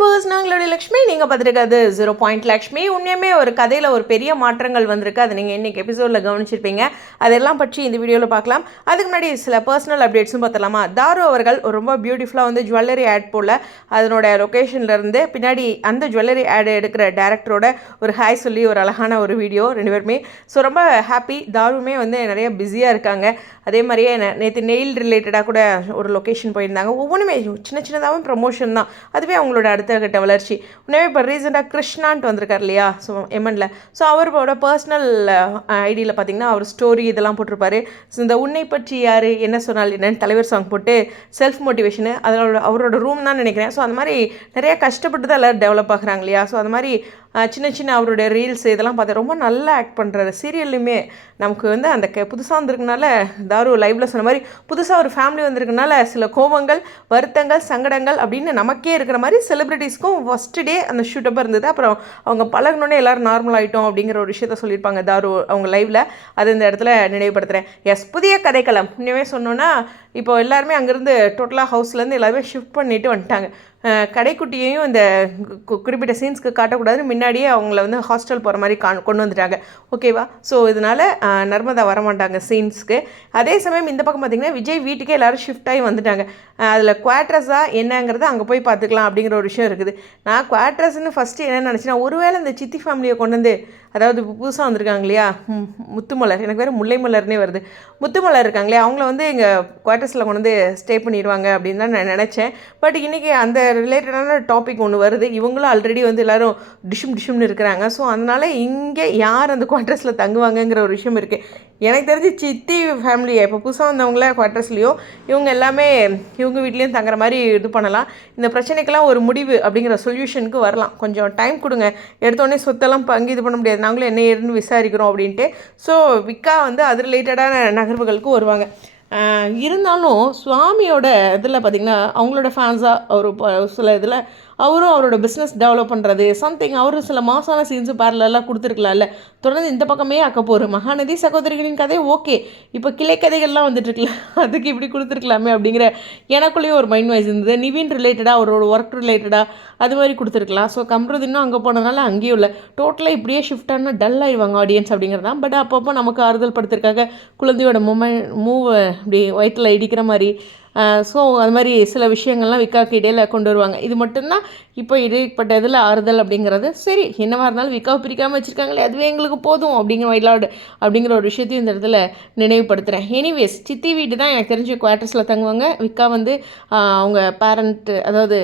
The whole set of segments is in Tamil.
வியூவர்ஸ் நாங்களுடைய லக்ஷ்மி நீங்கள் பார்த்துருக்காது ஜீரோ பாயிண்ட் லக்ஷ்மி. உண்மையுமே ஒரு கதையில் ஒரு பெரிய மாற்றங்கள் வந்திருக்கு. அதை நீங்கள் இன்றைக்கி எபிசோடில் கவனிச்சிருப்பீங்க. அதெல்லாம் பற்றி இந்த வீடியோவில் பார்க்கலாம். அதுக்கு முன்னாடி சில பர்சனல் அப்டேட்ஸும் பார்த்தலாமா தாரு அவர்கள் ரொம்ப பியூட்டிஃபுல்லாக வந்து ஜுவல்லரி ஆட் போல் அதனோட லொக்கேஷன்லேருந்து பின்னாடி அந்த ஜுவல்லரி ஆட் எடுக்கிற டேரக்டரோட ஒரு ஹாய் சொல்லி ஒரு அழகான ஒரு வீடியோ ரெண்டு பேருமே. ஸோ ரொம்ப ஹாப்பி தாருமே வந்து நிறைய பிஸியாக இருக்காங்க. அதே மாதிரியே நேற்று நெயில் ரிலேட்டடாக கூட ஒரு லொக்கேஷன் போயிருந்தாங்க. ஒவ்வொன்றுமே சின்ன சின்னதாகவும் ப்ரமோஷன் தான். அதுவே அவங்களோட அடுத்த கட்ட வளர்ச்சி. உண்மையாக இப்போ ரீசெண்டாக கிருஷ்ணான்ட்டு வந்திருக்கார் இல்லையா? ஸோ எமனில் ஸோ அவரோட பர்சனல் ஐடியில் பார்த்தீங்கன்னா அவர் ஸ்டோரி இதெல்லாம் போட்டிருப்பாரு. ஸோ இந்த உன்னை பற்றி யார் என்ன சொன்னால் என்னன்னு தலைவர் சாங் போட்டு செல்ஃப் மோட்டிவேஷனு அதோட அவரோட ரூம் தான் நினைக்கிறேன். ஸோ அந்த மாதிரி நிறைய கஷ்டப்பட்டு தான் எல்லோரும் டெவலப் ஆகுறாங்க இல்லையா? ஸோ அந்த மாதிரி சின்ன சின்ன அவருடைய ரீல்ஸ் இதெல்லாம் பார்த்து ரொம்ப நல்லா ஆக்ட் பண்ணுறாரு சீரியல்லையுமே நமக்கு வந்து அந்த க புதுசாக வந்திருக்கனால தாரு லைவில் சொன்ன மாதிரி புதுசாக ஒரு ஃபேமிலி வந்திருக்கனால சில கோபங்கள் வருத்தங்கள் சங்கடங்கள் அப்படின்னு நமக்கே இருக்கிற மாதிரி செலிப்ரிட்டிஸ்க்கும் ஃபஸ்ட்டு டே அந்த ஷூட்டப்பாக இருந்தது. அப்புறம் அவங்க பழகணுன்னே எல்லோரும் நார்மல் ஆகிட்டோம் அப்படிங்கிற ஒரு விஷயத்த சொல்லியிருப்பாங்க தாரு அவங்க லைவில் அது இந்த இடத்துல நினைவுபடுத்துகிறேன் எஸ் புதிய கதைக்களம். உண்மையுமே சொன்னோன்னா இப்போ எல்லாருமே அங்கேருந்து டோட்டலாக ஹவுஸ்லேருந்து எல்லாருமே ஷிஃப்ட் பண்ணிட்டு வந்துட்டாங்க. கடைக்குட்டியையும் இந்த குறிப்பிட்ட சீன்ஸ்க்கு காட்டக்கூடாதுன்னு முன்னாடியே அவங்கள வந்து ஹாஸ்டல் போகிற மாதிரி கா கொண்டு வந்துட்டாங்க. ஓகேவா ஸோ இதனால் நர்மதா வரமாட்டாங்க சீன்ஸ்க்கு அதே சமயம் இந்த பக்கம் பார்த்திங்கன்னா விஜய் வீட்டுக்கே எல்லாரும் ஷிஃப்ட் ஆகி வந்துட்டாங்க. அதில் குவாட்ரஸாக என்னங்கிறத அங்கே போய் பார்த்துக்கலாம் அப்படிங்கிற ஒரு விஷயம் இருக்குது. நான் குவாட்ரஸ்னு ஃபஸ்ட்டு என்ன நினச்சேன்னா ஒருவேளை இந்த சித்தி ஃபேமிலியை கொண்டு வந்து அதாவது இப்போ புதுசாக வந்திருக்காங்க இல்லையா? முத்துமலர் எனக்கு வேறு முல்லை மலர்னே வருது. முத்துமலர் இருக்காங்க இல்லையா? அவங்கள வந்து எங்கள் குவார்ட்டர்ஸில் கொண்டு வந்து ஸ்டே பண்ணிடுவாங்க அப்படின்னு தான் நான் நினச்சேன். பட் இன்றைக்கி அந்த ரிலேட்டடான டாபிக் ஒன்று வருது. இவங்களும் ஆல்ரெடி வந்து எல்லோரும் டிஷும் டிஷும்னு இருக்கிறாங்க. ஸோ அதனால் இங்கே யார் அந்த குவார்ட்டர்ஸில் தங்குவாங்கங்கிற ஒரு விஷயம் இருக்குது எனக்கு தெரிஞ்சு சித்தி ஃபேமிலி இப்போ புதுசாக வந்தவங்கள குவார்ட்டர்ஸ்லேயும் இவங்க எல்லாமே இவங்க வீட்லேயும் தங்குற மாதிரி இது பண்ணலாம். இந்த பிரச்சனைக்கெல்லாம் ஒரு முடிவு அப்படிங்கிற சொல்யூஷனுக்கு வரலாம். கொஞ்சம் டைம் கொடுங்க. எடுத்தோடனே சொத்தெல்லாம் பங்கு இது பண்ண முடியாது. நாங்களும் என்ன ஏதுன்னு விசாரிக்கிறோம் அப்படின்ட்டு. ஸோ விக்கா வந்து அது ரிலேட்டடான நகர்வுகளுக்கு வருவாங்க. இருந்தாலும் சுவாமியோட இதில் பார்த்திங்கன்னா அவங்களோட ஃபேன்ஸாக ஒரு சில இதில் அவரும் அவரோட பிஸ்னஸ் டெவலப் பண்ணுறது சம்திங் அவரும் சில மாசான சீன்ஸு பேரலெல்லாம் கொடுத்துருக்கலாம்ல. தொடர்ந்து இந்த பக்கமே அக்க போகிற மகாநதி சகோதரிகளின் கதை ஓகே இப்போ கிளை கதைகள்லாம் வந்துட்டுருக்குல்ல. அதுக்கு இப்படி கொடுத்துருக்கலாமே அப்படிங்கிற எனக்குள்ளேயே ஒரு மைண்ட் வாய்ஸ் இருந்தது. நிவின் ரிலேட்டடாக அவரோட ஒர்க் ரிலேட்டடாக அது மாதிரி கொடுத்துருக்கலாம். ஸோ கம்ருத் இன்னும் அங்கே போனதுனால அங்கேயும் இல்லை. டோட்டலாக இப்படியே ஷிஃப்ட் ஆனால் டல் ஆயிடுவாங்க ஆடியன்ஸ் அப்படிங்கிறது தான் பட் அப்பப்போ நமக்கு ஆறுதல் படுத்திருக்காங்க குழந்தையோட மூமெண்ட் மூவ் இப்படி ஒயிட்டில் இடிக்கிற மாதிரி ஸோ அது மாதிரி சில விஷயங்கள்லாம் விக்காவுக்கு இடையில் கொண்டு வருவாங்க. இது மட்டும்தான் இப்போ இடைப்பட்ட இதில் ஆறுதல் அப்படிங்கிறது. சரி என்னவாக இருந்தாலும் விக்காவை பிரிக்காமல் வச்சுருக்காங்களே அதுவே எங்களுக்கு போதும் அப்படிங்கிற வயலாடு அப்படிங்கிற ஒரு விஷயத்தையும் இந்த இடத்துல நினைவுபடுத்துகிறேன் எனிவேஸ் சித்தி வீடு தான் எனக்கு தெரிஞ்சு குவார்ட்டர்ஸில் தங்குவாங்க. விக்கா வந்து அவங்க பேரண்ட்டு அதாவது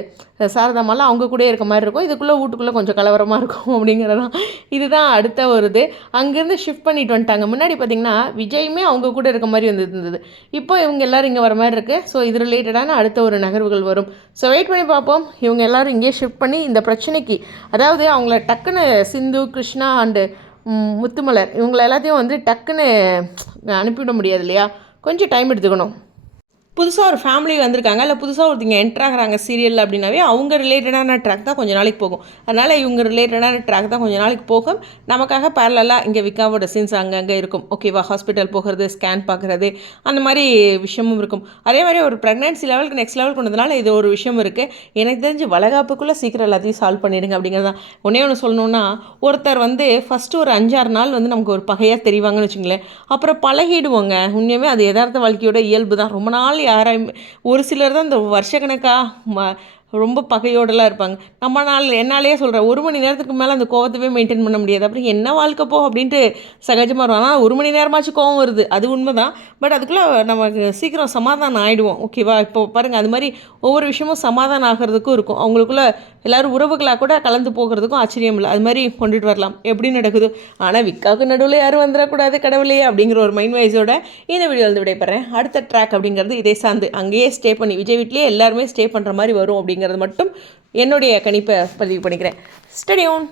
சாரதாமாலாம் அவங்க கூட இருக்க மாதிரி இருக்கும். இதுக்குள்ளே வீட்டுக்குள்ளே கொஞ்சம் கலவரமாக இருக்கும் அப்படிங்கிறதான் இதுதான் அடுத்த ஒரு இது. அங்கேருந்து ஷிஃப்ட் பண்ணிட்டு வந்துட்டாங்க. முன்னாடி பார்த்தீங்கன்னா விஜயுமே அவங்க கூட இருக்க மாதிரி வந்து இருந்தது. இப்போ இவங்க எல்லாரும் இங்கே வர மாதிரி இருக்குது ஸோ இது ரிலேட்டடான அடுத்த ஒரு நகர்வுகள் வரும். ஸோ வெயிட் பண்ணி பார்ப்போம். இவங்க எல்லாரும் இங்கேயே ஷிஃப்ட் பண்ணி இந்த பிரச்சனைக்கு அதாவது அவங்கள டக்குன்னு சிந்து கிருஷ்ணா அண்டு முத்துமலர் இவங்களை எல்லாத்தையும் வந்து டக்குன்னு அனுப்பிவிட முடியாது இல்லையா? கொஞ்சம் டைம் எடுத்துக்கணும். புதுசாக ஒரு ஃபேமிலி வந்திருக்காங்க. இல்லை புதுசாக ஒருத்தங்க என்ட்ரு சீரியல் சீரியலில் அப்படின்னாவே அவங்க ரிலேட்டடான ட்ராக் தான் கொஞ்சம் நாளைக்கு போகும். அதனால் இவங்க ரிலேட்டடான ட்ராக் தான் கொஞ்சம் நாளைக்கு போகும். நமக்காக பேரலாக இங்கே விக்காவோட சீன்ஸ் அங்கங்கே இருக்கும். ஓகேவா ஹாஸ்பிட்டல் போகிறது ஸ்கேன் பார்க்குறது அந்த மாதிரி விஷயமும் இருக்கும். அதே மாதிரி ஒரு ப்ரெக்னென்சி லெவலுக்கு நெக்ஸ்ட் லெவல் கொண்டதுனால இது ஒரு விஷயம் இருக்குது எனக்கு தெரிஞ்சு வளகாப்புக்குள்ளே சீக்கிரம் எல்லாத்தையும் சால்வ் பண்ணிடுங்க அப்படிங்கிறது தான் ஒன்றே ஒன்று சொல்லணுன்னா ஒருத்தர் வந்து ஃபஸ்ட்டு ஒரு அஞ்சாறு நாள் வந்து நமக்கு ஒரு பகையாக தெரிவாங்கன்னு வச்சுங்களேன். அப்புறம் பழகிடுவோங்க. உண்மையுமே அது எதார்த்த வாழ்க்கையோட இயல்பு தான் ரொம்ப நாள் யாரையும் ஒரு சிலர் தான் இந்த வருஷக்கணக்காக ம ரொம்ப பகையோடலாம் இருப்பாங்க. நம்ம நாள் என்னாலே சொல்கிறேன் ஒரு மணி நேரத்துக்கு மேலே அந்த கோவத்தவே மெயின்டைன் பண்ண முடியாது. அப்புறம் என்ன வாழ்க்கை போ அப்படின்ட்டு சகஜமாக இருக்கும். ஆனால் ஒரு மணி நேரமாச்சும் கோவம் வருது. அது உண்மை தான் பட் அதுக்குள்ளே நமக்கு சீக்கிரம் சமாதானம் ஆகிடுவோம் ஓகேவா இப்போ பாருங்கள் அது மாதிரி ஒவ்வொரு விஷயமும் சமாதானம் ஆகிறதுக்கும் இருக்கும். அவங்களுக்குள்ள எல்லாரும் உறவுகளாக கூட கலந்து போகிறதுக்கும் ஆச்சரியம் இல்லை. அது மாதிரி கொண்டுட்டு வரலாம். எப்படி நடக்குது? ஆனால் விக்காவுக்கு நடுவில் யாரும் வந்துடக்கூடாது கடவுளே அப்படிங்கிற ஒரு மைண்ட் வைஸோட இந்த வீடியோ வந்து விடைபெறேன். அடுத்த ட்ராக் அப்படிங்கிறது இதே சார்ந்து. அங்கேயே ஸ்டே பண்ணி விஜய் வீட்லேயே எல்லாருமே ஸ்டே பண்ணுற மாதிரி வரும் அப்படிங்கிறது மட்டும் என்னுடைய கணிப்பை பதிவு பண்ணிக்கிறேன். Study own